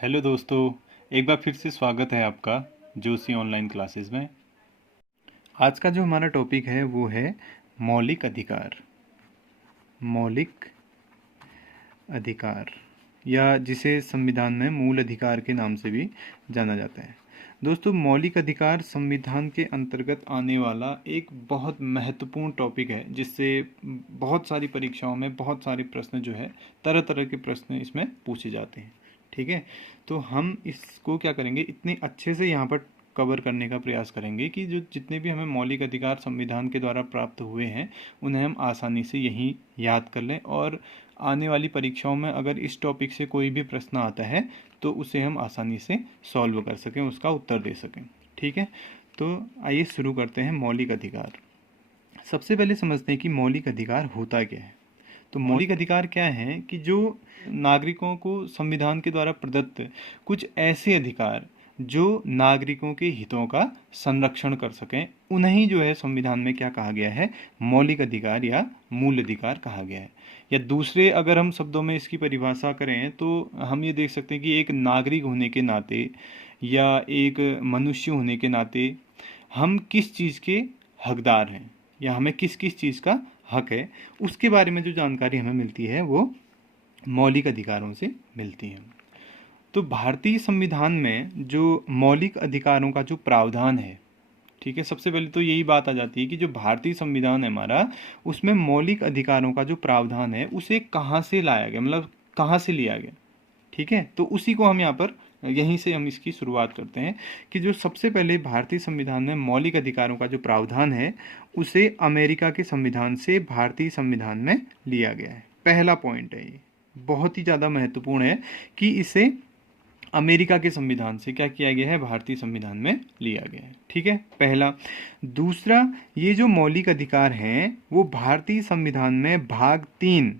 Hello दोस्तों, एक बार फिर से स्वागत है आपका जोशी ऑनलाइन क्लासेस में। आज का जो हमारा टॉपिक है वो है मौलिक अधिकार। मौलिक अधिकार या जिसे संविधान में मूल अधिकार के नाम से भी जाना जाता है। दोस्तों, मौलिक अधिकार संविधान के अंतर्गत आने वाला एक बहुत महत्वपूर्ण टॉपिक है, जिससे बहुत सारी परीक्षाओं में बहुत सारे प्रश्न जो है तरह तरह के प्रश्न इसमें पूछे जाते हैं। ठीक है, तो हम इसको क्या करेंगे, इतने अच्छे से यहाँ पर कवर करने का प्रयास करेंगे कि जो जितने भी हमें मौलिक अधिकार संविधान के द्वारा प्राप्त हुए हैं उन्हें हम आसानी से यहीं याद कर लें, और आने वाली परीक्षाओं में अगर इस टॉपिक से कोई भी प्रश्न आता है तो उसे हम आसानी से सॉल्व कर सकें, उसका उत्तर दे सकें। ठीक है, तो आइए शुरू करते हैं। मौलिक अधिकार, सबसे पहले समझते हैं कि मौलिक अधिकार होता क्या है। तो मौलिक अधिकार क्या है कि जो नागरिकों को संविधान के द्वारा प्रदत्त कुछ ऐसे अधिकार जो नागरिकों के हितों का संरक्षण कर सकें, उन्हें जो है संविधान में क्या कहा गया है, मौलिक अधिकार या मूल अधिकार कहा गया है। या दूसरे अगर हम शब्दों में इसकी परिभाषा करें तो हम ये देख सकते हैं कि एक नागरिक होने के नाते या एक मनुष्य होने के नाते हम किस चीज़ के हकदार हैं या हमें किस किस चीज़ का हक है, उसके बारे में जो जानकारी हमें मिलती है वो मौलिक अधिकारों से मिलती है। तो भारतीय संविधान में जो मौलिक अधिकारों का जो प्रावधान है, ठीक है, सबसे पहले तो यही बात आ जाती है कि जो भारतीय संविधान है हमारा, उसमें मौलिक अधिकारों का जो प्रावधान है उसे कहाँ से लाया गया, मतलब कहाँ से लिया गया। ठीक है, तो उसी को हम यहाँ पर यहीं से हम इसकी शुरुआत करते हैं कि जो सबसे पहले भारतीय संविधान में मौलिक अधिकारों का जो प्रावधान है उसे अमेरिका के संविधान से भारतीय संविधान में लिया गया है। पहला पॉइंट है, ये बहुत ही ज़्यादा महत्वपूर्ण है कि इसे अमेरिका के संविधान से क्या किया गया है, भारतीय संविधान में लिया गया है। ठीक है, पहला। दूसरा, ये जो मौलिक अधिकार हैं वो भारतीय संविधान में भाग 3,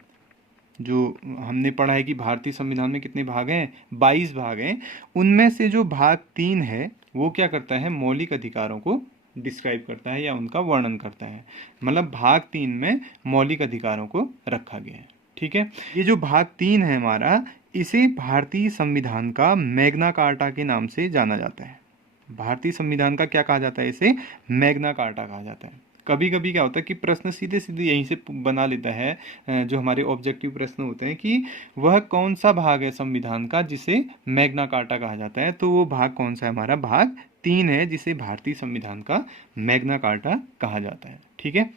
जो हमने पढ़ा है कि भारतीय संविधान में कितने भाग हैं, 22 भाग हैं, उनमें से जो भाग 3 है वो क्या करता है, मौलिक अधिकारों को डिस्क्राइब करता है या उनका वर्णन करता है। मतलब भाग 3 में मौलिक अधिकारों को रखा गया है। ठीक है, ये जो भाग 3 है हमारा, इसे भारतीय संविधान का मैग्ना कार्टा के नाम से जाना जाता है। भारतीय संविधान का क्या कहा जाता है, इसे मैग्ना कार्टा कहा जाता है। कभी कभी क्या होता है कि प्रश्न सीधे सीधे यहीं से बना लेता है, जो हमारे ऑब्जेक्टिव प्रश्न होते हैं कि वह कौन सा भाग है संविधान का जिसे मैग्ना कार्टा कहा जाता है। तो वो भाग कौन सा है, हमारा भाग 3 है, जिसे भारतीय संविधान का मैग्ना कार्टा कहा जाता है। ठीक है,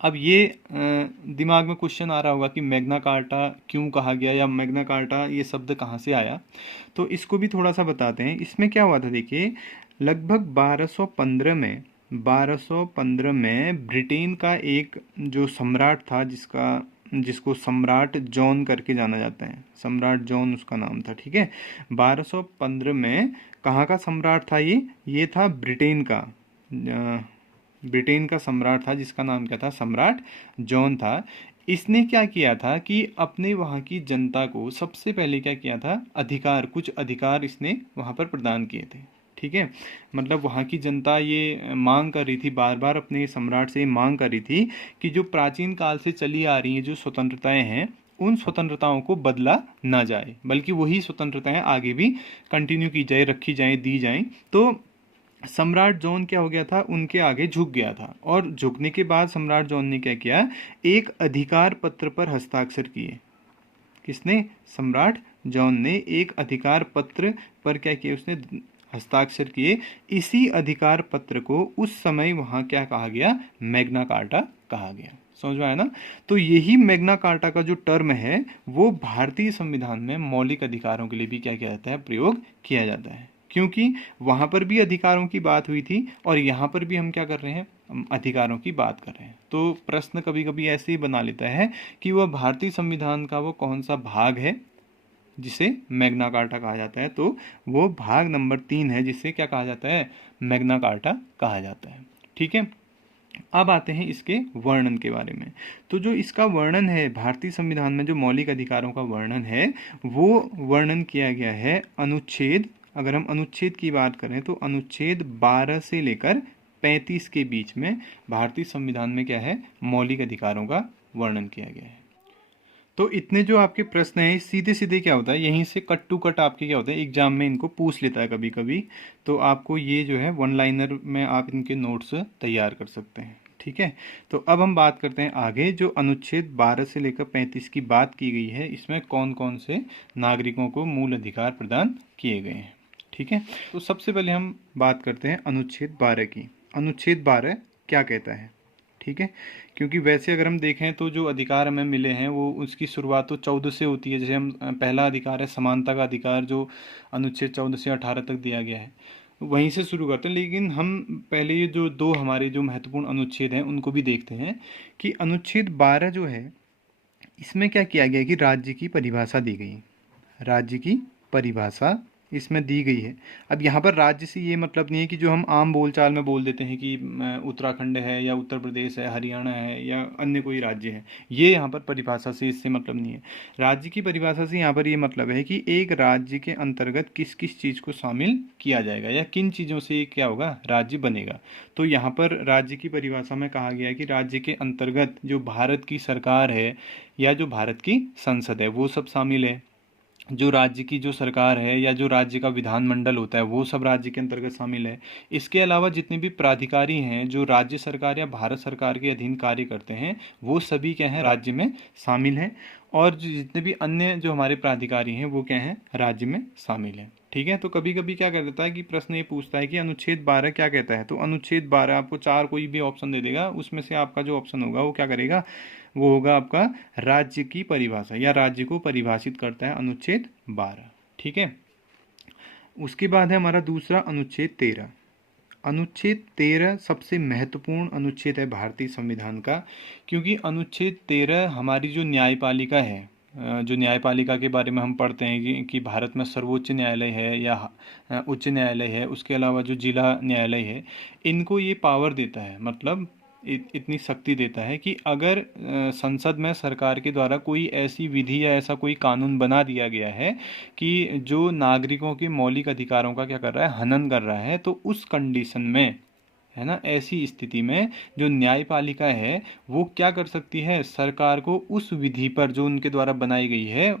अब ये दिमाग में क्वेश्चन आ रहा होगा कि मैग्ना कार्टा क्यों कहा गया या मैग्ना कार्टा ये शब्द कहाँ से आया, तो इसको भी थोड़ा सा बताते हैं। इसमें क्या हुआ था, देखिए, लगभग 1215 में ब्रिटेन का एक जो सम्राट था, जिसको सम्राट जॉन करके जाना जाता है, सम्राट जॉन उसका नाम था। ठीक है, 1215 में कहाँ का सम्राट था, ये था ब्रिटेन का। ब्रिटेन का सम्राट था जिसका नाम क्या था, सम्राट जॉन था। इसने क्या किया था कि अपने वहाँ की जनता को सबसे पहले क्या किया था, कुछ अधिकार इसने वहाँ पर प्रदान किए थे। ठीक है, मतलब वहाँ की जनता ये मांग कर रही थी, बार बार अपने सम्राट से मांग कर रही थी कि जो प्राचीन काल से चली आ रही हैं जो स्वतंत्रताएं हैं, उन स्वतंत्रताओं को बदला ना जाए, बल्कि वही स्वतंत्रताएं आगे भी कंटिन्यू की जाए, रखी जाए, दी जाएं। तो सम्राट जॉन क्या हो गया था, उनके आगे झुक गया था, और झुकने के बाद सम्राट जॉन ने क्या किया, एक अधिकार पत्र पर हस्ताक्षर किए। किसने, सम्राट जॉन ने एक अधिकार पत्र पर क्या किया, उसने हस्ताक्षर किए। इसी अधिकार पत्र को उस समय वहाँ क्या कहा गया, मैग्ना कार्टा कहा गया। समझ में आया ना। तो यही मैग्ना कार्टा का जो टर्म है वो भारतीय संविधान में मौलिक अधिकारों के लिए भी क्या किया जाता है, प्रयोग किया जाता है, क्योंकि वहाँ पर भी अधिकारों की बात हुई थी और यहाँ पर भी हम क्या कर रहे हैं, अधिकारों की बात कर रहे हैं। तो प्रश्न कभी कभी ऐसे ही बना लेता है कि वह भारतीय संविधान का वो कौन सा भाग है जिसे मैग्ना कार्टा कहा जाता है, तो वो भाग नंबर 3 है जिसे क्या कहा जाता है, मैग्ना कार्टा कहा जाता है। ठीक है, अब आते हैं इसके वर्णन के बारे में। तो जो इसका वर्णन है, भारतीय संविधान में जो मौलिक अधिकारों का वर्णन है वो वर्णन किया गया है अनुच्छेद, अगर हम अनुच्छेद की बात करें तो अनुच्छेद 12 से लेकर 35 के बीच में भारतीय संविधान में क्या है, मौलिक अधिकारों का वर्णन किया गया है। तो इतने जो आपके प्रश्न हैं सीधे सीधे क्या होता है, यहीं से कट टू कट आपके क्या होता है, एग्जाम में इनको पूछ लेता है कभी कभी। तो आपको ये जो है वन लाइनर में आप इनके नोट्स तैयार कर सकते हैं। ठीक है, तो अब हम बात करते हैं आगे। जो अनुच्छेद 12 से लेकर 35 की बात की गई है, इसमें कौन कौन से नागरिकों को मूल अधिकार प्रदान किए गए हैं। ठीक है, तो सबसे पहले हम बात करते हैं अनुच्छेद 12 की। अनुच्छेद 12 क्या कहता है। ठीक है, क्योंकि वैसे अगर हम देखें तो जो अधिकार हमें मिले हैं वो उसकी शुरुआत तो 14 से होती है। जैसे हम पहला अधिकार है समानता का अधिकार, जो अनुच्छेद 14 से 18 तक दिया गया है, वहीं से शुरू करते हैं। लेकिन हम पहले ये जो दो हमारे जो महत्वपूर्ण अनुच्छेद हैं उनको भी देखते हैं कि अनुच्छेद 12 जो है इसमें क्या किया गया कि राज्य की परिभाषा दी गई। राज्य की परिभाषा इसमें दी गई है। अब यहाँ पर राज्य से ये मतलब नहीं है कि जो हम आम बोलचाल में बोल देते हैं कि उत्तराखंड है या उत्तर प्रदेश है, हरियाणा है या अन्य कोई राज्य है, ये यहाँ पर परिभाषा से इससे मतलब नहीं है। राज्य की परिभाषा से यहाँ पर ये मतलब है कि एक राज्य के अंतर्गत किस किस चीज़ को शामिल किया जाएगा या किन चीज़ों से ये क्या होगा, राज्य बनेगा। तो यहाँ पर राज्य की परिभाषा में कहा गया है कि राज्य के अंतर्गत जो भारत की सरकार है या जो भारत की संसद है वो सब शामिल है। जो राज्य की जो सरकार है या जो राज्य का विधानमंडल होता है वो सब राज्य के अंतर्गत शामिल है। इसके अलावा जितने भी प्राधिकारी हैं जो राज्य सरकार या भारत सरकार के अधीन कार्य करते हैं वो सभी क्या हैं, राज्य में शामिल हैं। और जितने भी अन्य जो हमारे प्राधिकारी हैं वो क्या हैं, राज्य में शामिल हैं। ठीक है, तो कभी कभी क्या कर देता है कि प्रश्न ये पूछता है कि अनुच्छेद 12 क्या कहता है। तो अनुच्छेद 12 आपको चार कोई भी ऑप्शन दे देगा, उसमें से आपका जो ऑप्शन होगा वो क्या करेगा, वो होगा आपका राज्य की परिभाषा या राज्य को परिभाषित करता है अनुच्छेद 12। ठीक है, उसके बाद है हमारा दूसरा अनुच्छेद 13। अनुच्छेद 13 सबसे महत्वपूर्ण अनुच्छेद है भारतीय संविधान का, क्योंकि अनुच्छेद 13 हमारी जो न्यायपालिका है, जो न्यायपालिका के बारे में हम पढ़ते हैं कि भारत में सर्वोच्च न्यायालय है या उच्च न्यायालय है, उसके अलावा जो जिला न्यायालय है, इनको ये पावर देता है, मतलब इतनी शक्ति देता है कि अगर संसद में सरकार के द्वारा कोई ऐसी विधि या ऐसा कोई कानून बना दिया गया है कि जो नागरिकों के मौलिक अधिकारों का क्या कर रहा है, हनन कर रहा है, तो उस कंडीशन में, है ना, ऐसी स्थिति में जो न्यायपालिका है वो क्या कर सकती है, सरकार को उस विधि पर जो उनके द्वारा बनाई गई है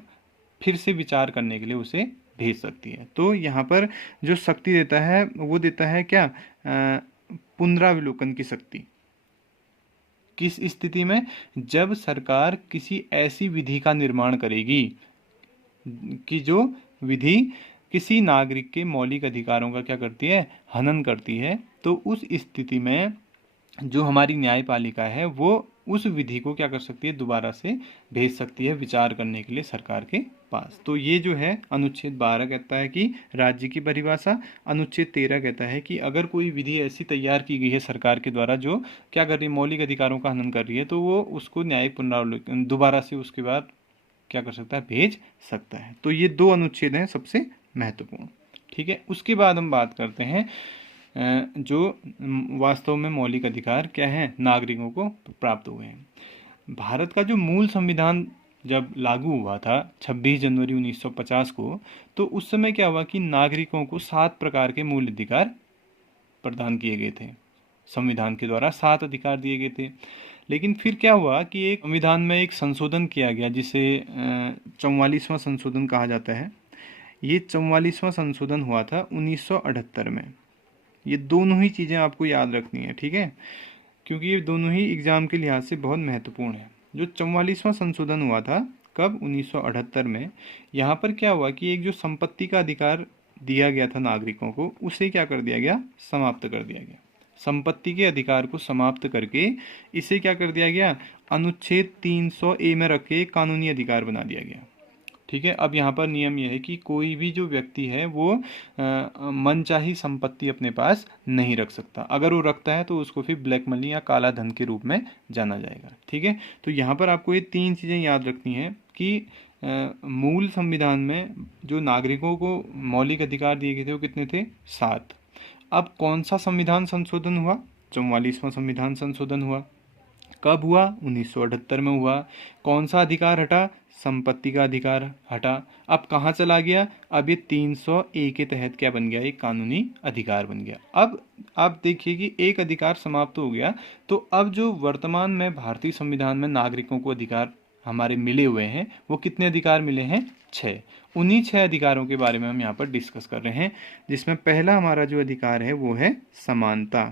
फिर से विचार करने के लिए उसे भेज सकती है। तो यहाँ पर जो शक्ति देता है वो देता है क्या, पुनरावलोकन की शक्ति। किस स्थिति में, जब सरकार किसी ऐसी विधि का निर्माण करेगी कि जो विधि किसी नागरिक के मौलिक अधिकारों का क्या करती है, हनन करती है, तो उस स्थिति में जो हमारी न्यायपालिका है वो उस विधि को क्या कर सकती है, दोबारा से भेज सकती है विचार करने के लिए सरकार के पास। तो ये जो है अनुच्छेद 12 कहता है कि राज्य की परिभाषा। अनुच्छेद 13 कहता है कि अगर कोई विधि ऐसी तैयार की गई है सरकार के द्वारा जो क्या कर रही है, मौलिक अधिकारों का हनन कर रही है, तो वो उसको न्यायिक पुनरावलोकन दोबारा से उसके बाद क्या कर सकता है, भेज सकता है। तो ये दो अनुच्छेद हैं सबसे महत्वपूर्ण। ठीक है, उसके बाद हम बात करते हैं जो वास्तव में मौलिक अधिकार क्या है, नागरिकों को प्राप्त हुए हैं। भारत का जो मूल संविधान जब लागू हुआ था 26 जनवरी 1950 को, तो उस समय क्या हुआ कि नागरिकों को 7 प्रकार के मूल अधिकार प्रदान किए गए थे। संविधान के द्वारा 7 अधिकार दिए गए थे। लेकिन फिर क्या हुआ कि एक संविधान में एक संशोधन किया गया जिसे 44वां संशोधन कहा जाता है। ये 44वां संशोधन हुआ था 1978 में। ये दोनों ही चीज़ें आपको याद रखनी है, ठीक है, क्योंकि ये दोनों ही एग्जाम के लिहाज से बहुत महत्वपूर्ण है। जो 44वां संशोधन हुआ था कब, 1978 में। यहाँ पर क्या हुआ कि एक जो संपत्ति का अधिकार दिया गया था नागरिकों को, उसे क्या कर दिया गया, समाप्त कर दिया गया। संपत्ति के अधिकार को समाप्त करके इसे क्या कर दिया गया, अनुच्छेद 300A में रख के कानूनी अधिकार बना दिया गया। ठीक है, अब यहाँ पर नियम यह है कि कोई भी जो व्यक्ति है वो मनचाही संपत्ति अपने पास नहीं रख सकता। अगर वो रखता है तो उसको फिर ब्लैक मनी या काला धन के रूप में जाना जाएगा। ठीक है, तो यहाँ पर आपको ये 3 चीज़ें याद रखनी है कि मूल संविधान में जो नागरिकों को मौलिक अधिकार दिए गए थे वो कितने थे, 7। अब कौन सा संविधान संशोधन हुआ, 44वां संविधान संशोधन हुआ। कब हुआ, 1978 में हुआ। कौन सा अधिकार हटा, संपत्ति का अधिकार हटा। अब कहाँ चला गया, अब ये 300A के तहत क्या बन गया, एक कानूनी अधिकार बन गया। अब आप देखिए कि एक अधिकार समाप्त हो गया, तो अब जो वर्तमान में भारतीय संविधान में नागरिकों को अधिकार हमारे मिले हुए हैं वो कितने अधिकार मिले हैं? 6। उन्हीं 6 अधिकारों के बारे में हम यहाँ पर डिस्कस कर रहे हैं, जिसमें पहला हमारा जो अधिकार है वो है समानता।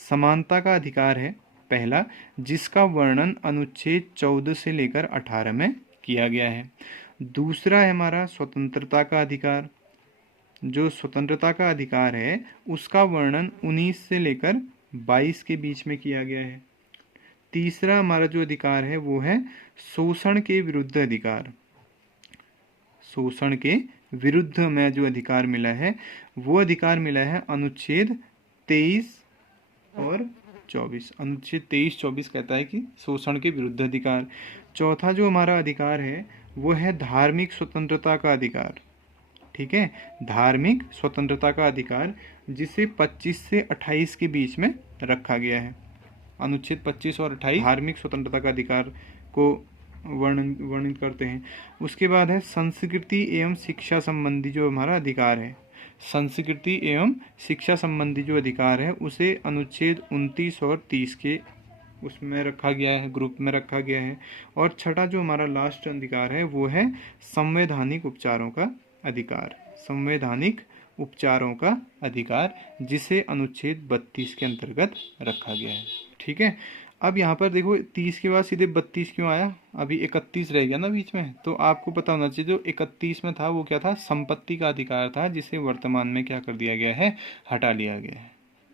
समानता का अधिकार है पहला, जिसका वर्णन अनुच्छेद 14 से लेकर 18 में किया गया है। दूसरा है हमारा स्वतंत्रता का अधिकार। जो स्वतंत्रता का अधिकार है उसका वर्णन 19 से लेकर 22 के बीच में किया गया है। तीसरा हमारा जो अधिकार है वो है शोषण के विरुद्ध अधिकार। शोषण के विरुद्ध में जो अधिकार मिला है वो अधिकार मिला है अनुच्छेद 23 और 24। अनुच्छेद 23-24 कहता है कि शोषण के विरुद्ध अधिकार। चौथा जो हमारा अधिकार है वो है धार्मिक स्वतंत्रता का अधिकार। ठीक है, धार्मिक स्वतंत्रता का अधिकार, जिसे 25 से 28 के बीच में रखा गया है। अनुच्छेद 25 और 28 धार्मिक स्वतंत्रता का अधिकार को वर्णित करते हैं। उसके बाद है संस्कृति एवं शिक्षा संबंधी जो हमारा अधिकार है। संस्कृति एवं शिक्षा संबंधी जो अधिकार है उसे अनुच्छेद 29 और 30 के उसमें रखा गया है, ग्रुप में रखा गया है। और छठा जो हमारा लास्ट अधिकार है वो है संवैधानिक उपचारों का अधिकार। संवैधानिक उपचारों का अधिकार, जिसे अनुच्छेद 32 के अंतर्गत रखा गया है। ठीक है, अब यहाँ पर देखो 30 के बाद सीधे 32 क्यों आया? अभी 31 रह गया ना बीच में, तो आपको पता होना चाहिए जो 31 में था वो क्या था? संपत्ति का अधिकार था, जिसे वर्तमान में क्या कर दिया गया है? हटा लिया गया है।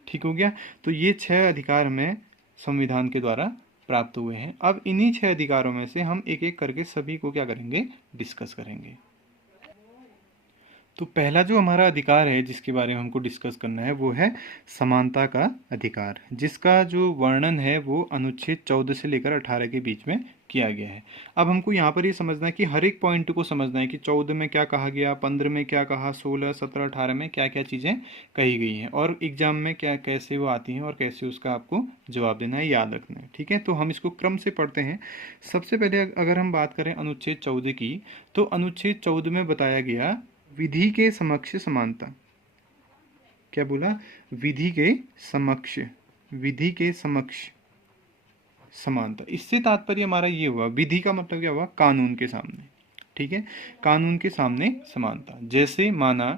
ठीक हो गया। तो ये 6 अधिकार हमें संविधान के द्वारा प्राप्त हुए हैं। अब इन्हीं 6 अधिकारों में से हम एक एक करके सभी को क्या करेंगे? डिस्कस करेंगे। तो पहला जो हमारा अधिकार है जिसके बारे में हमको डिस्कस करना है वो है समानता का अधिकार, जिसका जो वर्णन है वो अनुच्छेद 14 से लेकर 18 के बीच में किया गया है। अब हमको यहाँ पर ये समझना है कि हर एक पॉइंट को समझना है कि 14 में क्या कहा गया, 15 में क्या कहा, 16, 17, 18 में क्या क्या चीज़ें कही गई हैं, और एग्जाम में क्या कैसे वो आती हैं और कैसे उसका आपको जवाब देना है, याद रखना है। ठीक है, तो हम इसको क्रम से पढ़ते हैं। सबसे पहले अगर हम बात करें अनुच्छेद 14 की, तो अनुच्छेद 14 में बताया गया विधि के समक्ष समानता। क्या बोला? विधि के समक्ष, विधि के समक्ष समानता। इससे तात्पर्य हमारा ये हुआ, विधि का मतलब क्या हुआ? कानून के सामने। ठीक है, कानून के सामने समानता। जैसे माना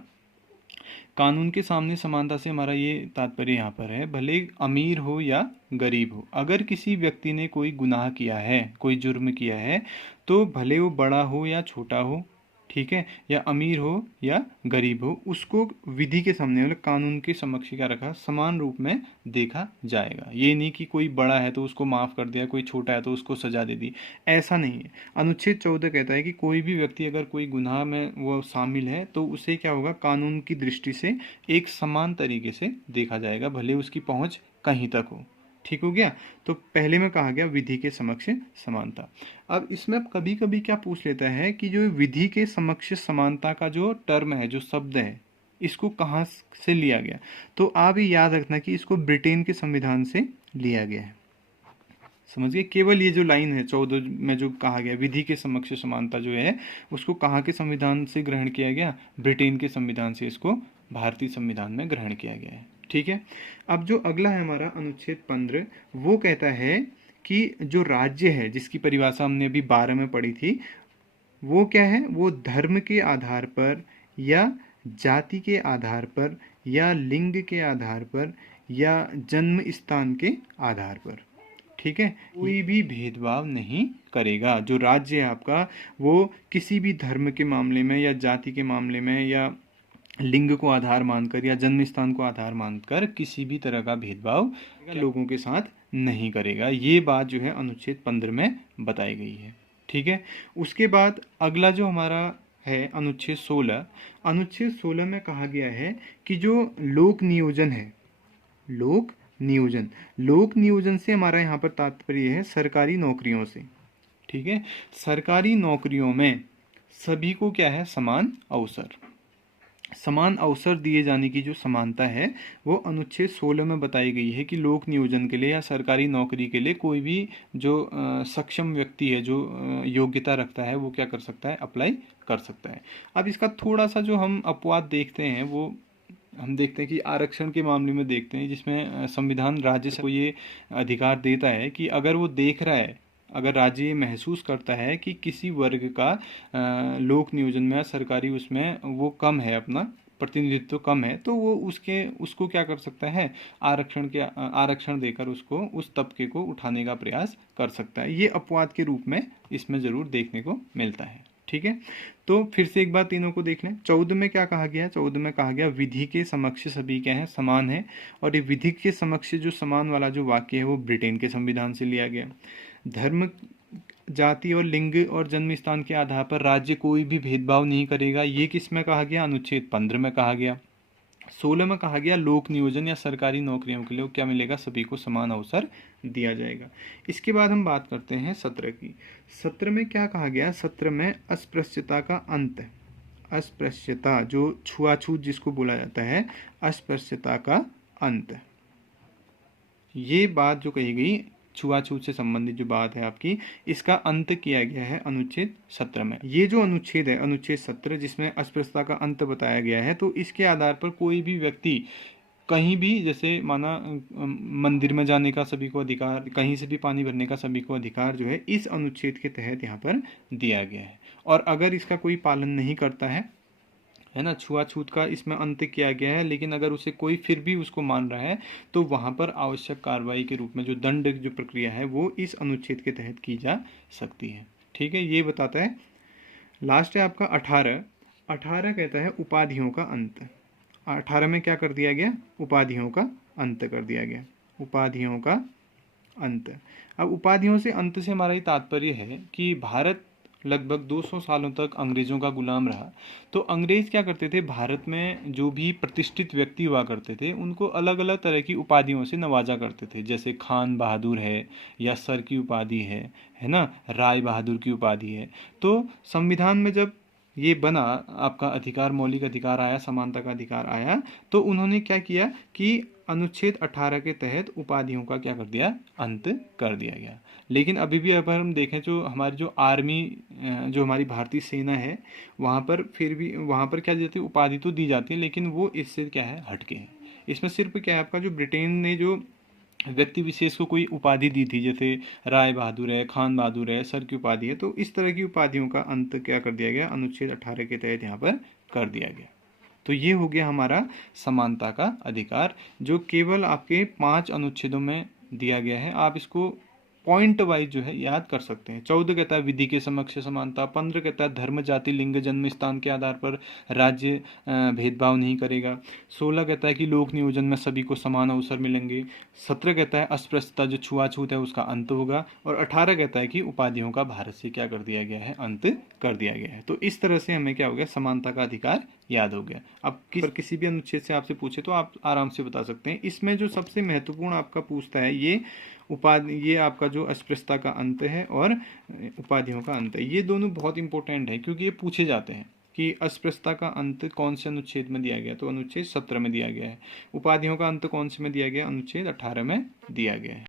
कानून के सामने समानता से हमारा ये तात्पर्य यहाँ पर है, भले अमीर हो या गरीब हो, अगर किसी व्यक्ति ने कोई गुनाह किया है, कोई जुर्म किया है, तो भले वो बड़ा हो या छोटा हो, ठीक है, या अमीर हो या गरीब हो, उसको विधि के सामने मतलब कानून के समक्ष क्या रखा? समान रूप में देखा जाएगा। ये नहीं कि कोई बड़ा है तो उसको माफ़ कर दिया, कोई छोटा है तो उसको सजा दे दी, ऐसा नहीं है। अनुच्छेद 14 कहता है कि कोई भी व्यक्ति अगर कोई गुनाह में वो शामिल है तो उसे क्या होगा? कानून की दृष्टि से एक समान तरीके से देखा जाएगा, भले उसकी पहुँच कहीं तक हो। ठीक हो गया। तो पहले में कहा गया विधि के समक्ष समानता। अब इसमें कभी कभी क्या पूछ लेता है कि जो विधि के समक्ष समानता का जो टर्म है, जो शब्द है, इसको कहाँ से लिया गया? तो आप ये याद रखना कि इसको ब्रिटेन के संविधान से लिया गया है। समझ गए? केवल ये जो लाइन है 14 में जो कहा गया विधि के समक्ष समानता जो है, उसको कहाँ के संविधान से ग्रहण किया गया? ब्रिटेन के संविधान से इसको भारतीय संविधान में ग्रहण किया गया है। ठीक है, अब जो अगला है हमारा अनुच्छेद 15, वो कहता है कि जो राज्य है, जिसकी परिभाषा हमने अभी 12 में पढ़ी थी, वो क्या है? वो धर्म के आधार पर या जाति के आधार पर या लिंग के आधार पर या जन्म स्थान के आधार पर, ठीक है, कोई भी भेदभाव नहीं करेगा। जो राज्य है आपका, वो किसी भी धर्म के मामले में या जाति के मामले में या लिंग को आधार मानकर या जन्म स्थान को आधार मानकर किसी भी तरह का भेदभाव लोगों के साथ नहीं करेगा। ये बात जो है अनुच्छेद 15 में बताई गई है। ठीक है, उसके बाद अगला जो हमारा है अनुच्छेद 16। अनुच्छेद 16 में कहा गया है कि जो लोक नियोजन है, लोक नियोजन से हमारा यहाँ पर तात्पर्य है सरकारी नौकरियों से। ठीक है, सरकारी नौकरियों में सभी को क्या है? समान अवसर। समान अवसर दिए जाने की जो समानता है वो अनुच्छेद 16 में बताई गई है कि लोक नियोजन के लिए या सरकारी नौकरी के लिए कोई भी जो सक्षम व्यक्ति है, जो योग्यता रखता है, वो क्या कर सकता है? अप्लाई कर सकता है। अब इसका थोड़ा सा जो हम अपवाद देखते हैं वो हम देखते हैं कि आरक्षण के मामले में देखते हैं, जिसमें संविधान राज्य को ये अधिकार देता है कि अगर वो देख रहा है अगर राज्य ये महसूस करता है कि किसी वर्ग का लोक नियोजन में या सरकारी उसमें वो कम है, अपना प्रतिनिधित्व कम है, तो वो उसको क्या कर सकता है, आरक्षण देकर उसको उस तबके को उठाने का प्रयास कर सकता है। ये अपवाद के रूप में इसमें ज़रूर देखने को मिलता है। ठीक है, तो फिर से एक बार तीनों को देख लें। 14 में क्या कहा गया? 14 में कहा गया विधि के समक्ष सभी क्या है, समान है। और ये विधि के समक्ष जो समान वाला जो वाक्य है वो ब्रिटेन के संविधान से लिया गया। धर्म, जाति और लिंग और जन्म स्थान के आधार पर राज्य कोई भी भेदभाव नहीं करेगा, ये किस में कहा गया? अनुच्छेद 15 में कहा गया। 16 में कहा गया लोक नियोजन या सरकारी नौकरियों के लिए क्या मिलेगा? सभी को समान अवसर दिया जाएगा। इसके बाद हम बात करते हैं 17 की। 17 में क्या कहा गया? 17 में अस्पृश्यता का अंत। अस्पृश्यता, जो छुआछूत जिसको बोला जाता है, अस्पृश्यता का अंत, ये बात जो कही गई छुआछूत से संबंधित जो बात है आपकी, इसका अंत किया गया है अनुच्छेद 17 में। ये जो अनुच्छेद है, अनुच्छेद 17, जिसमें अस्पृश्यता का अंत बताया गया है, तो इसके आधार पर कोई भी व्यक्ति कहीं भी, जैसे माना मंदिर में जाने का सभी को अधिकार, कहीं से भी पानी भरने का सभी को अधिकार जो है इस अनुच्छेद के तहत यहाँ पर दिया गया है। और अगर इसका कोई पालन नहीं करता है ना, छुआछूत का इसमें अंत किया गया है, लेकिन अगर उसे कोई फिर भी उसको मान रहा है तो वहाँ पर आवश्यक कार्रवाई के रूप में जो दंड जो प्रक्रिया है वो इस अनुच्छेद के तहत की जा सकती है। ठीक है, ये बताता है। लास्ट है आपका 18। 18 कहता है उपाधियों का अंत। 18 में क्या कर दिया गया? उपाधियों का अंत कर दिया गया। उपाधियों का अंत। अब उपाधियों से अंत से हमारा ये तात्पर्य है कि भारत लगभग 200 सालों तक अंग्रेज़ों का गुलाम रहा। तो अंग्रेज़ क्या करते थे, भारत में जो भी प्रतिष्ठित व्यक्ति हुआ करते थे उनको अलग अलग तरह की उपाधियों से नवाजा करते थे। जैसे खान बहादुर है, या सर की उपाधि है ना, राय बहादुर की उपाधि है। तो संविधान में जब ये बना, आपका अधिकार, मौलिक अधिकार आया, समानता का अधिकार आया, तो उन्होंने क्या किया कि अनुच्छेद 18 के तहत उपाधियों का क्या कर दिया? अंत कर दिया गया। लेकिन अभी भी अगर हम देखें, जो हमारी जो आर्मी, जो हमारी भारतीय सेना है, वहाँ पर फिर भी वहाँ पर क्या देती है? उपाधि तो दी जाती है, लेकिन वो इससे क्या है, हटके है। इसमें सिर्फ क्या है आपका, जो ब्रिटेन ने जो व्यक्ति विशेष को कोई उपाधि दी थी, जैसे राय बहादुर है, खान बहादुर है, सर की उपाधि है, तो इस तरह की उपाधियों का अंत क्या कर दिया गया? अनुच्छेद 18 के तहत यहाँ पर कर दिया गया। तो ये हो गया हमारा समानता का अधिकार, जो केवल आपके 5 अनुच्छेदों में दिया गया है। आप इसको पॉइंट वाइज जो है याद कर सकते हैं। 14 कहता है विधि के समक्ष समानता। 15 कहता है धर्म, जाति, लिंग, जन्म स्थान के आधार पर राज्य भेदभाव नहीं करेगा। 16 कहता है कि लोक नियोजन में सभी को समान अवसर मिलेंगे। 17 कहता है अस्पृश्यता, जो छुआछूत है, उसका अंत होगा। और 18 कहता है कि उपाधियों का भारत से क्या कर दिया गया है? अंत कर दिया गया है। तो इस तरह से हमें क्या हो गया? समानता का अधिकार याद हो गया। अब किसी भी अनुच्छेद से आपसे पूछे तो आप आराम से बता सकते हैं। इसमें जो सबसे महत्वपूर्ण आपका पूछता है, ये आपका जो अस्पृश्यता का अंत है और उपाधियों का अंत है, ये दोनों बहुत इंपॉर्टेंट है, क्योंकि ये पूछे जाते हैं कि अस्पृश्यता का अंत कौन से अनुच्छेद में दिया गया? तो अनुच्छेद 17 में दिया गया है। उपाधियों का अंत कौन से में दिया गया? अनुच्छेद 18 में दिया गया है।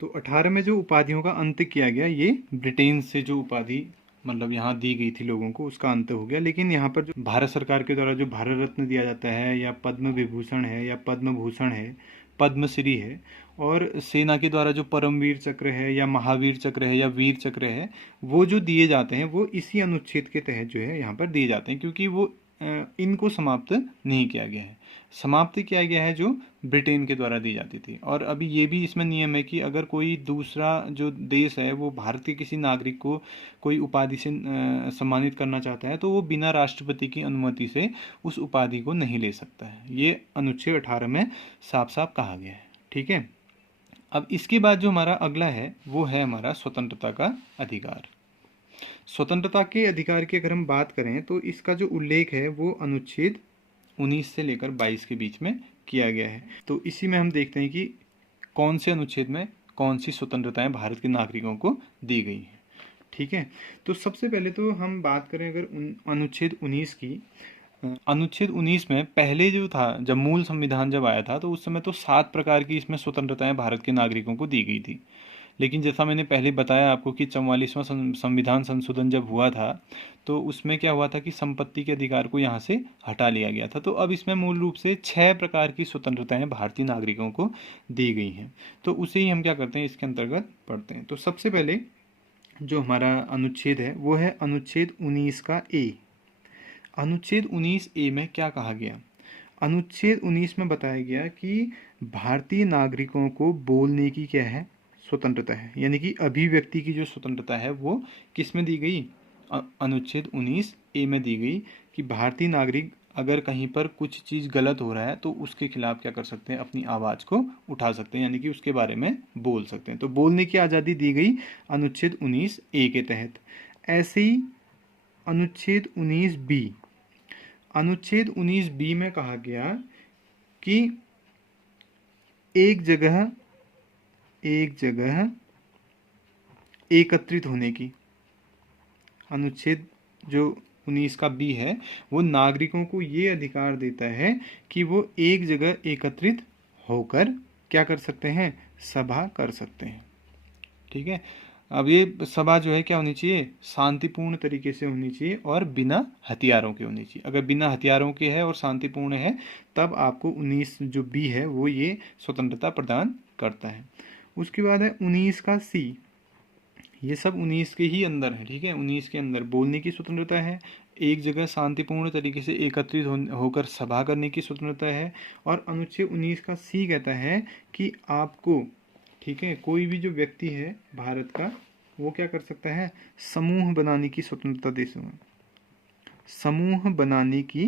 तो 18 में जो उपाधियों का अंत किया गया, ये ब्रिटेन से जो उपाधि मतलब यहाँ दी गई थी लोगों को, उसका अंत हो गया। लेकिन यहाँ पर जो भारत सरकार के द्वारा जो भारत रत्न दिया जाता है, या पद्म विभूषण है, या पद्म भूषण है, पद्मश्री है, और सेना के द्वारा जो परमवीर चक्र है, या महावीर चक्र है, या वीर चक्र है, वो जो दिए जाते हैं वो इसी अनुच्छेद के तहत जो है यहाँ पर दिए जाते हैं, क्योंकि वो इनको समाप्त नहीं किया गया है। समाप्त किया गया है जो ब्रिटेन के द्वारा दी जाती थी। और अभी ये भी इसमें नियम है कि अगर कोई दूसरा जो देश है वो भारत के किसी नागरिक को कोई उपाधि से सम्मानित करना चाहता है, तो वो बिना राष्ट्रपति की अनुमति से उस उपाधि को नहीं ले सकता है। ये अनुच्छेद 18 में साफ साफ कहा गया है। ठीक है, अब इसके बाद जो हमारा अगला है वो है हमारा स्वतंत्रता का अधिकार। स्वतंत्रता के अधिकार की अगर हम बात करें तो इसका जो उल्लेख है वो अनुच्छेद 19 से लेकर 22 के बीच में किया गया है। तो इसी में हम देखते हैं कि कौन से अनुच्छेद में कौन सी स्वतंत्रताएं भारत के नागरिकों को दी गई हैं। ठीक है, तो सबसे पहले तो हम बात करें अगर अनुच्छेद 19 की। अनुच्छेद 19 में पहले जो था, जब मूल संविधान जब आया था, तो उस समय तो 7 प्रकार की इसमें स्वतंत्रताएं भारत के नागरिकों को दी गई थी। लेकिन जैसा मैंने पहले बताया आपको कि 44वां संविधान संशोधन जब हुआ था, तो उसमें क्या हुआ था कि संपत्ति के अधिकार को यहाँ से हटा लिया गया था। तो अब इसमें मूल रूप से 6 प्रकार की स्वतंत्रताएं भारतीय नागरिकों को दी गई हैं। तो उसे ही हम क्या करते हैं, इसके अंतर्गत पढ़ते हैं। तो सबसे पहले जो हमारा अनुच्छेद है वो है अनुच्छेद 19 का ए। अनुच्छेद 19 ए में क्या कहा गया? अनुच्छेद 19 में बताया गया कि भारतीय नागरिकों को बोलने की क्या है? स्वतंत्रता है। यानी कि अभिव्यक्ति की जो स्वतंत्रता है वो किस में दी गई? अनुच्छेद 19 ए में दी गई कि भारतीय नागरिक अगर कहीं पर कुछ चीज़ गलत हो रहा है तो उसके खिलाफ क्या कर सकते हैं? अपनी आवाज़ को उठा सकते हैं, यानी कि उसके बारे में बोल सकते हैं। तो बोलने की आज़ादी दी गई अनुच्छेद 19 ए के तहत। ऐसे ही अनुच्छेद 19 बी, अनुच्छेद 19 बी में कहा गया कि एक जगह एकत्रित होने की। अनुच्छेद जो 19 का बी है वो नागरिकों को ये अधिकार देता है कि वो एक जगह एकत्रित होकर क्या कर सकते हैं? सभा कर सकते हैं। ठीक है। अब ये सभा जो है क्या होनी चाहिए? शांतिपूर्ण तरीके से होनी चाहिए और बिना हथियारों के होनी चाहिए। अगर बिना हथियारों के है और शांतिपूर्ण है तब आपको 19 जो बी है वो ये स्वतंत्रता प्रदान करता है। उसके बाद है 19 का सी। ये सब 19 के ही अंदर है। ठीक है। 19 के अंदर बोलने की स्वतंत्रता है, एक जगह शांतिपूर्ण तरीके से एकत्रित होकर सभा करने की स्वतंत्रता है। और अनुच्छेद 19 का सी कहता है कि आपको, ठीक है, कोई भी जो व्यक्ति है भारत का वो क्या कर सकता है? समूह बनाने की स्वतंत्रता दे सकता है। समूह बनाने की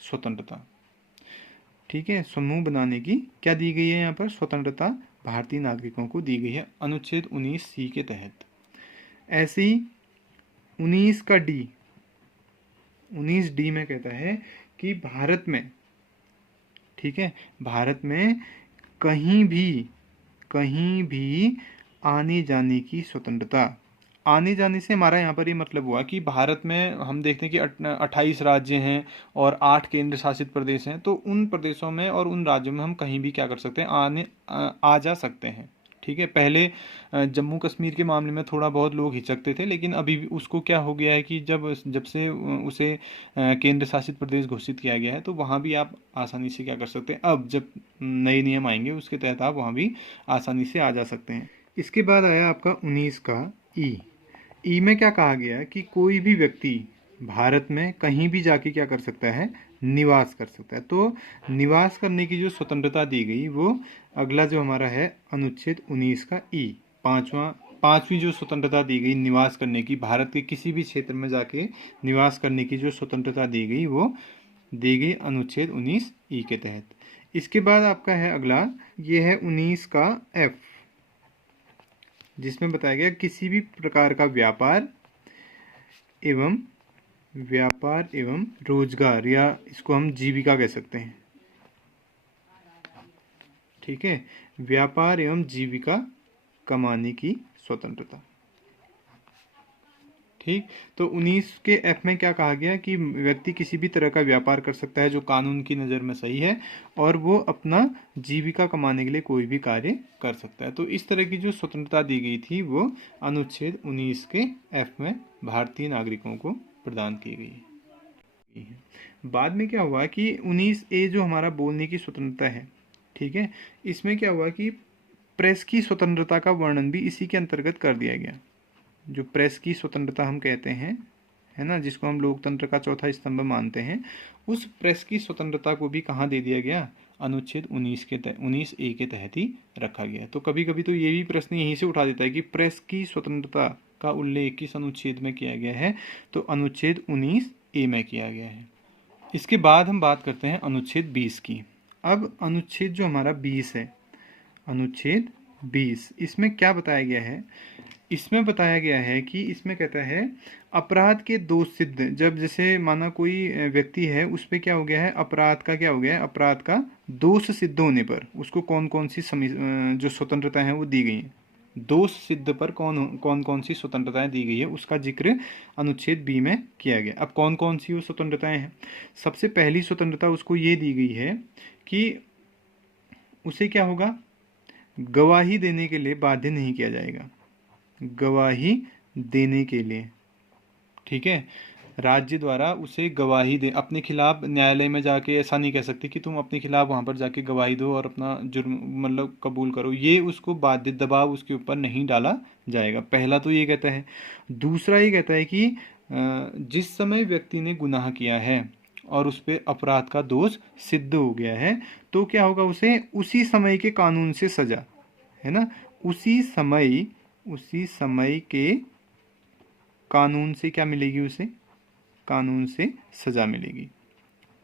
स्वतंत्रता। ठीक है। समूह बनाने की क्या दी गई है यहाँ पर? स्वतंत्रता भारतीय नागरिकों को दी गई है अनुच्छेद 19 सी के तहत। ऐसे ही 19 का डी, 19 डी में कहता है कि भारत में, ठीक है, भारत में कहीं भी आने जाने की स्वतंत्रता। आने जाने से हमारा यहाँ पर ये मतलब हुआ कि भारत में हम देखते हैं कि 28 राज्य हैं और 8 केंद्र शासित प्रदेश हैं। तो उन प्रदेशों में और उन राज्यों में हम कहीं भी क्या कर सकते हैं? आ जा सकते हैं। ठीक है। पहले जम्मू कश्मीर के मामले में थोड़ा बहुत लोग हिचकते थे, लेकिन अभी उसको क्या हो गया है कि जब से उसे केंद्र शासित प्रदेश घोषित किया गया है तो वहाँ भी आप आसानी से क्या कर सकते हैं? अब जब नए नियम आएंगे उसके तहत आप वहाँ भी आसानी से आ जा सकते हैं। इसके बाद आया आपका 19 का ई में क्या कहा गया कि कोई भी व्यक्ति भारत में कहीं भी जाके क्या कर सकता है? निवास कर सकता है। तो निवास करने की जो स्वतंत्रता दी गई वो अगला जो हमारा है अनुच्छेद 19 का ई, पांचवी जो स्वतंत्रता दी गई निवास करने की, भारत के किसी भी क्षेत्र में जाके निवास करने की जो स्वतंत्रता दी गई वो दी गई अनुच्छेद 19 ई के तहत। इसके बाद आपका है अगला, ये है 19 का एफ, जिसमें बताया गया किसी भी प्रकार का व्यापार एवं रोजगार, या इसको हम जीविका कह सकते हैं। ठीक है। व्यापार एवं जीविका कमाने की स्वतंत्रता। ठीक। तो 19 के एफ में क्या कहा गया कि व्यक्ति किसी भी तरह का व्यापार कर सकता है जो कानून की नज़र में सही है और वो अपना जीविका कमाने के लिए कोई भी कार्य कर सकता है। तो इस तरह की जो स्वतंत्रता दी गई थी वो अनुच्छेद 19 के एफ में भारतीय नागरिकों को प्रदान की गई है। बाद में क्या हुआ कि 19 ए जो हमारा बोलने की स्वतंत्रता है, ठीक है, इसमें क्या हुआ कि प्रेस की स्वतंत्रता का वर्णन भी इसी के अंतर्गत कर दिया गया। जो प्रेस की स्वतंत्रता हम कहते हैं, है ना, जिसको हम लोकतंत्र का चौथा स्तंभ मानते हैं, उस प्रेस की स्वतंत्रता को भी कहाँ दे दिया गया? अनुच्छेद 19 ए के तहत ही रखा गया। तो कभी कभी तो ये भी प्रश्न यहीं से उठा देता है कि प्रेस की स्वतंत्रता का उल्लेख किस अनुच्छेद में किया गया है? तो अनुच्छेद 19 ए में किया गया है। इसके बाद हम बात करते हैं अनुच्छेद 20 की। अब अनुच्छेद जो हमारा 20 है, अनुच्छेद 20, इसमें क्या बताया गया है? इसमें बताया गया है कि इसमें कहता है अपराध के दोष सिद्ध, जब जैसे माना कोई व्यक्ति है उस पर क्या हो गया है? अपराध का क्या हो गया है? अपराध का दोष सिद्ध होने पर उसको कौन कौन सी जो स्वतंत्रता है वो दी गई है। दोष सिद्ध पर कौन कौन सी स्वतंत्रताएं दी गई है उसका जिक्र अनुच्छेद बी में किया गया। अब कौन कौन सी वो स्वतंत्रताएं हैं? सबसे पहली स्वतंत्रता उसको ये दी गई है कि उसे क्या होगा? गवाही देने के लिए बाध्य नहीं किया जाएगा। गवाही देने के लिए, ठीक है, राज्य द्वारा उसे गवाही दे, अपने खिलाफ न्यायालय में जाके ऐसा नहीं कह सकती कि तुम अपने खिलाफ वहां पर जाके गवाही दो और अपना जुर्म मतलब कबूल करो, ये उसको बाध्य दबाव उसके ऊपर नहीं डाला जाएगा। पहला तो ये कहता है। दूसरा ये कहता है कि जिस समय व्यक्ति ने गुनाह किया है और उस पर अपराध का दोष सिद्ध हो गया है तो क्या होगा, उसे उसी समय के कानून से सजा, है ना, उसी समय के कानून से क्या मिलेगी, उसे कानून से सजा मिलेगी।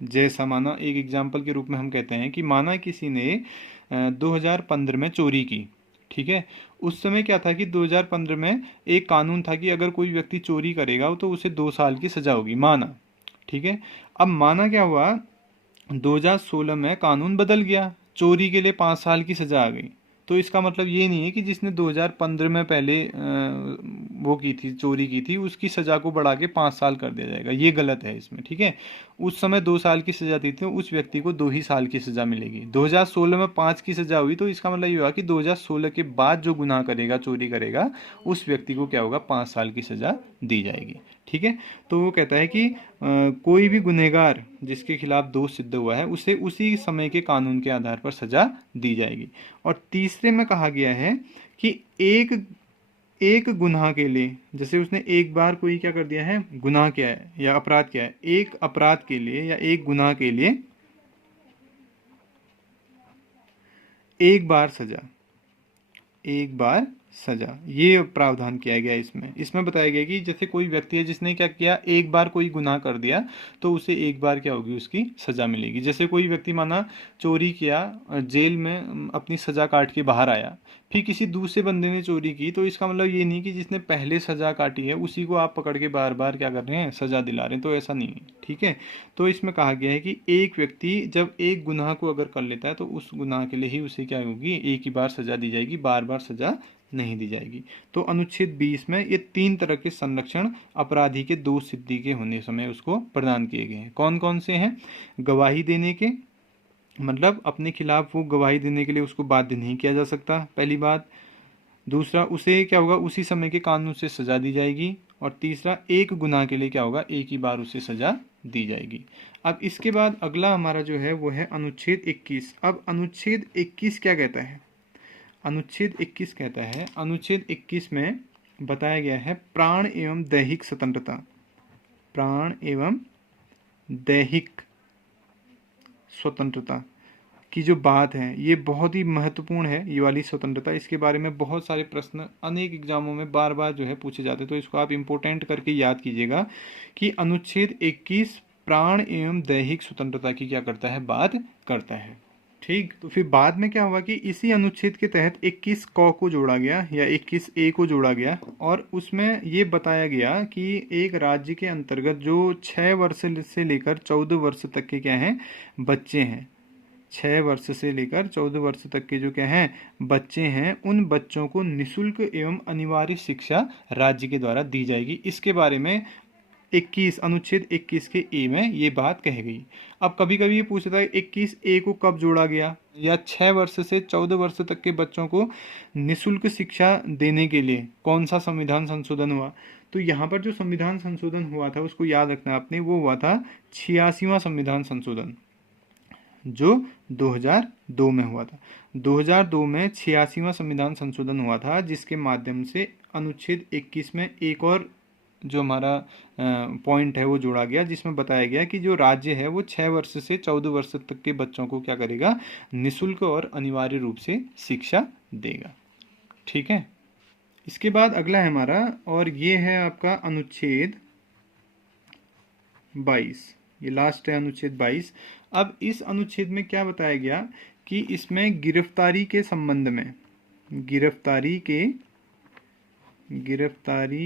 जैसा माना, एक एग्जाम्पल के रूप में हम कहते हैं कि माना किसी ने 2015 में चोरी की, ठीक है। उस समय क्या था कि 2015 में एक कानून था कि अगर कोई व्यक्ति चोरी करेगा तो उसे 2 साल की सजा होगी, माना, ठीक है। अब माना क्या हुआ, 2016 में कानून बदल गया, चोरी के लिए 5 साल की सजा आ गई। तो इसका मतलब ये नहीं है कि जिसने 2015 में पहले वो की थी, चोरी की थी, उसकी सजा को बढ़ा के 5 साल कर दिया जाएगा, ये गलत है इसमें, ठीक है। उस समय 2 साल की सजा दी थी, उस व्यक्ति को 2 ही साल की सजा मिलेगी। 2016 में 5 की सजा हुई तो इसका मतलब ये हुआ कि 2016 के बाद जो गुनाह करेगा, चोरी करेगा, उस व्यक्ति को क्या होगा, 5 साल की सजा दी जाएगी, ठीक है। तो वो कहता है कि कोई भी गुनहगार जिसके खिलाफ दोष सिद्ध हुआ है उसे उसी समय के कानून के आधार पर सजा दी जाएगी। और तीसरे में कहा गया है कि एक गुनाह के लिए, जैसे उसने एक बार कोई क्या कर दिया है, गुनाह किया है या अपराध किया है, एक अपराध के लिए या एक गुनाह के लिए एक बार सजा, ये प्रावधान किया गया है इसमें बताया गया कि जैसे कोई व्यक्ति है जिसने क्या किया, एक बार कोई गुनाह कर दिया तो उसे एक बार क्या होगी, उसकी सजा मिलेगी। जैसे कोई व्यक्ति माना चोरी किया, जेल में अपनी सजा काट के बाहर आया, फिर किसी दूसरे बंदे ने चोरी की, तो इसका मतलब ये नहीं कि जिसने पहले सजा काटी है उसी को आप पकड़ के बार बार क्या कर रहे हैं, सजा दिला रहे हैं, तो ऐसा नहीं है, ठीक है। तो इसमें कहा गया है कि एक व्यक्ति जब एक गुनाह को अगर कर लेता है तो उस गुनाह के लिए ही उसे क्या होगी, एक ही बार सजा दी जाएगी, बार बार सजा नहीं दी जाएगी। तो अनुच्छेद 20 में ये 3 तरह के संरक्षण अपराधी के दोष सिद्धि के होने समय उसको प्रदान किए गए हैं। कौन कौन से हैं, गवाही देने के, मतलब अपने खिलाफ वो गवाही देने के लिए उसको बाध्य नहीं किया जा सकता, पहली बात। दूसरा, उसे क्या होगा, उसी समय के कानून से सजा दी जाएगी। और तीसरा, एक गुनाह के लिए क्या होगा, एक ही बार उसे सजा दी जाएगी। अब इसके बाद अगला हमारा जो है वो है अनुच्छेद 21। अब अनुच्छेद 21 क्या कहता है, अनुच्छेद 21 कहता है, अनुच्छेद 21 में बताया गया है प्राण एवं दैहिक स्वतंत्रता, प्राण एवं दैहिक स्वतंत्रता की जो बात है ये बहुत ही महत्वपूर्ण है, ये वाली स्वतंत्रता। इसके बारे में बहुत सारे प्रश्न अनेक एग्जामों में बार बार जो है पूछे जाते हैं, तो इसको आप इम्पोर्टेंट करके याद कीजिएगा कि अनुच्छेद 21 प्राण एवं दैहिक स्वतंत्रता की क्या करता है, बात करता है, ठीक। तो फिर बाद में क्या हुआ कि इसी अनुच्छेद के तहत 21 क को जोड़ा गया या 21 ए को जोड़ा गया, और उसमें ये बताया गया कि एक राज्य के अंतर्गत जो 6 वर्ष से लेकर 14 वर्ष तक के क्या हैं, बच्चे हैं, 6 वर्ष से लेकर 14 वर्ष तक के जो क्या हैं, बच्चे हैं, उन बच्चों को निःशुल्क एवं अनिवार्य शिक्षा राज्य के द्वारा दी जाएगी। इसके बारे में 21 अनुच्छेद 21 के ए में ये बात कह गई। अब कभी कभी ये पूछता है 21 ए को कब जोड़ा गया, या 6 वर्ष से 14 वर्ष तक के बच्चों को निःशुल्क शिक्षा देने के लिए कौन सा संविधान संशोधन हुआ। तो यहाँ पर जो संविधान संशोधन हुआ था उसको याद रखना आपने, वो हुआ था 86वां संविधान संशोधन, जो 2002 में हुआ था। 2002 में 86वां संविधान संशोधन हुआ था, जिसके माध्यम से अनुच्छेद 21 में एक और जो हमारा पॉइंट है वो जोड़ा गया, जिसमें बताया गया कि जो राज्य है वो 6 वर्ष से 14 वर्ष तक के बच्चों को क्या करेगा, निःशुल्क और अनिवार्य रूप से शिक्षा देगा, ठीक है। इसके बाद अगला है हमारा, और ये है आपका अनुच्छेद 22, ये लास्ट है अनुच्छेद 22। अब इस अनुच्छेद में क्या बताया गया कि इसमें गिरफ्तारी के संबंध में, गिरफ्तारी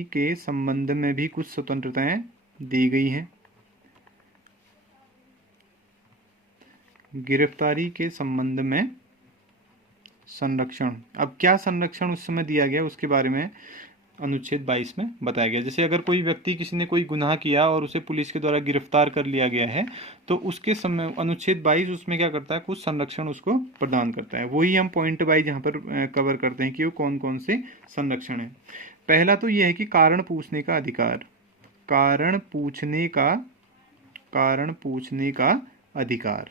के संबंध में भी कुछ स्वतंत्रताएं दी गई हैं। गिरफ्तारी के संबंध में संरक्षण, अब क्या संरक्षण उस समय दिया गया उसके बारे में अनुच्छेद 22 में बताया गया। जैसे अगर कोई व्यक्ति, किसी ने कोई गुनाह किया और उसे पुलिस के द्वारा गिरफ्तार कर लिया गया है, तो उसके समय अनुच्छेद 22 उसमें क्या करता है, कुछ संरक्षण उसको प्रदान करता है। वही हम पॉइंट वाइज यहाँ पर कवर करते हैं कि वो कौन कौन से संरक्षण है। पहला तो ये है कि कारण पूछने का अधिकार, कारण पूछने का अधिकार।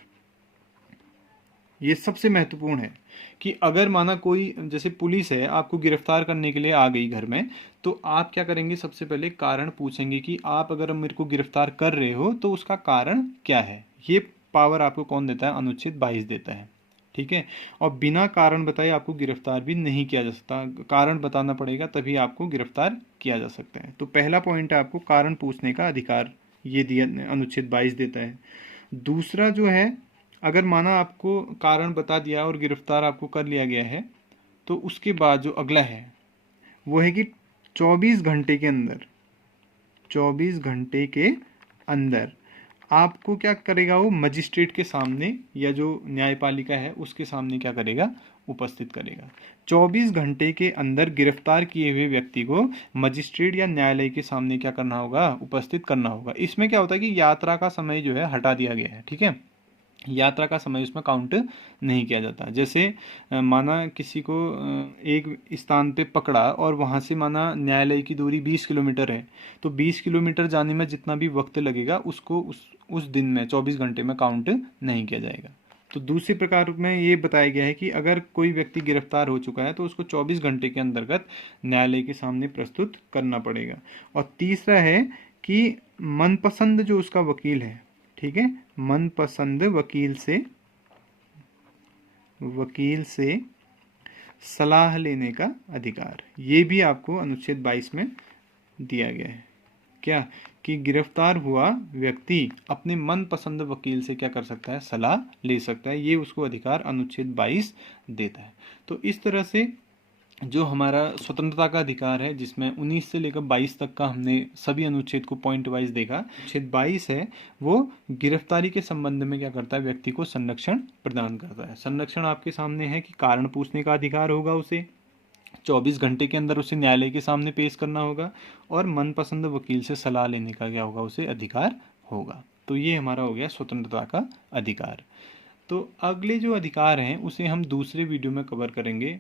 ये सबसे महत्वपूर्ण है कि अगर माना कोई, जैसे पुलिस है, आपको गिरफ्तार करने के लिए आ गई घर में, तो आप क्या करेंगे, सबसे पहले कारण पूछेंगे कि आप अगर मेरे को गिरफ्तार कर रहे हो तो उसका कारण क्या है। ये पावर आपको कौन देता है? अनुच्छेद 22 देता है। ठीक है। और बिना कारण बताए आपको गिरफ्तार भी नहीं किया जा सकता, कारण बताना पड़ेगा तभी आपको गिरफ्तार किया जा सकता है। तो पहला पॉइंट है आपको कारण पूछने का अधिकार, ये दिया अनुच्छेद 22 देता है। दूसरा जो है, अगर माना आपको कारण बता दिया और गिरफ्तार आपको कर लिया गया है, तो उसके बाद जो अगला है वो है कि 24 घंटे के अंदर 24 घंटे के अंदर आपको क्या करेगा, वो मजिस्ट्रेट के सामने या जो न्यायपालिका है उसके सामने क्या करेगा, उपस्थित करेगा। 24 घंटे के अंदर गिरफ्तार किए हुए व्यक्ति को मजिस्ट्रेट या न्यायालय के सामने क्या करना होगा, उपस्थित करना होगा। इसमें क्या होता है कि यात्रा का समय जो है हटा दिया गया है। ठीक है, यात्रा का समय उसमें काउंट नहीं किया जाता। जैसे माना किसी को एक स्थान पे पकड़ा और वहाँ से माना न्यायालय की दूरी 20 किलोमीटर है, तो 20 किलोमीटर जाने में जितना भी वक्त लगेगा उसको उस दिन में 24 घंटे में काउंट नहीं किया जाएगा। तो दूसरे प्रकार में ये बताया गया है कि अगर कोई व्यक्ति गिरफ्तार हो चुका है तो उसको 24 घंटे के अंतर्गत न्यायालय के सामने प्रस्तुत करना पड़ेगा। और तीसरा है कि मनपसंद जो उसका वकील है, ठीक है, मनपसंद वकील से सलाह लेने का अधिकार, ये भी आपको अनुच्छेद 22 में दिया गया है। क्या कि गिरफ्तार हुआ व्यक्ति अपने मनपसंद वकील से क्या कर सकता है, सलाह ले सकता है। ये उसको अधिकार अनुच्छेद 22 देता है। तो इस तरह से जो हमारा स्वतंत्रता का अधिकार है, जिसमें 19 से लेकर 22 तक का हमने सभी अनुच्छेद को पॉइंट वाइज देखा। अनुच्छेद 22 है वो गिरफ्तारी के संबंध में क्या करता है, व्यक्ति को संरक्षण प्रदान करता है। संरक्षण आपके सामने है कि कारण पूछने का अधिकार होगा, उसे 24 घंटे के अंदर उसे न्यायालय के सामने पेश करना होगा, और मनपसंद वकील से सलाह लेने का क्या होगा, उसे अधिकार होगा। तो ये हमारा हो गया स्वतंत्रता का अधिकार। तो अगले जो अधिकार हैं उसे हम दूसरे वीडियो में कवर करेंगे,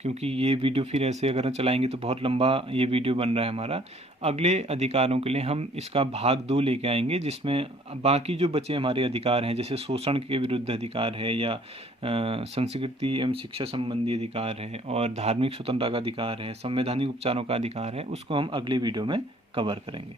क्योंकि ये वीडियो फिर ऐसे अगर चलाएंगे तो बहुत लंबा ये वीडियो बन रहा है हमारा। अगले अधिकारों के लिए हम इसका भाग 2 लेके आएंगे, जिसमें बाकी जो बचे हमारे अधिकार हैं, जैसे शोषण के विरुद्ध अधिकार है, या संस्कृति एवं शिक्षा संबंधी अधिकार है, और धार्मिक स्वतंत्रता का अधिकार है, संवैधानिक उपचारों का अधिकार है, उसको हम अगले वीडियो में कवर करेंगे।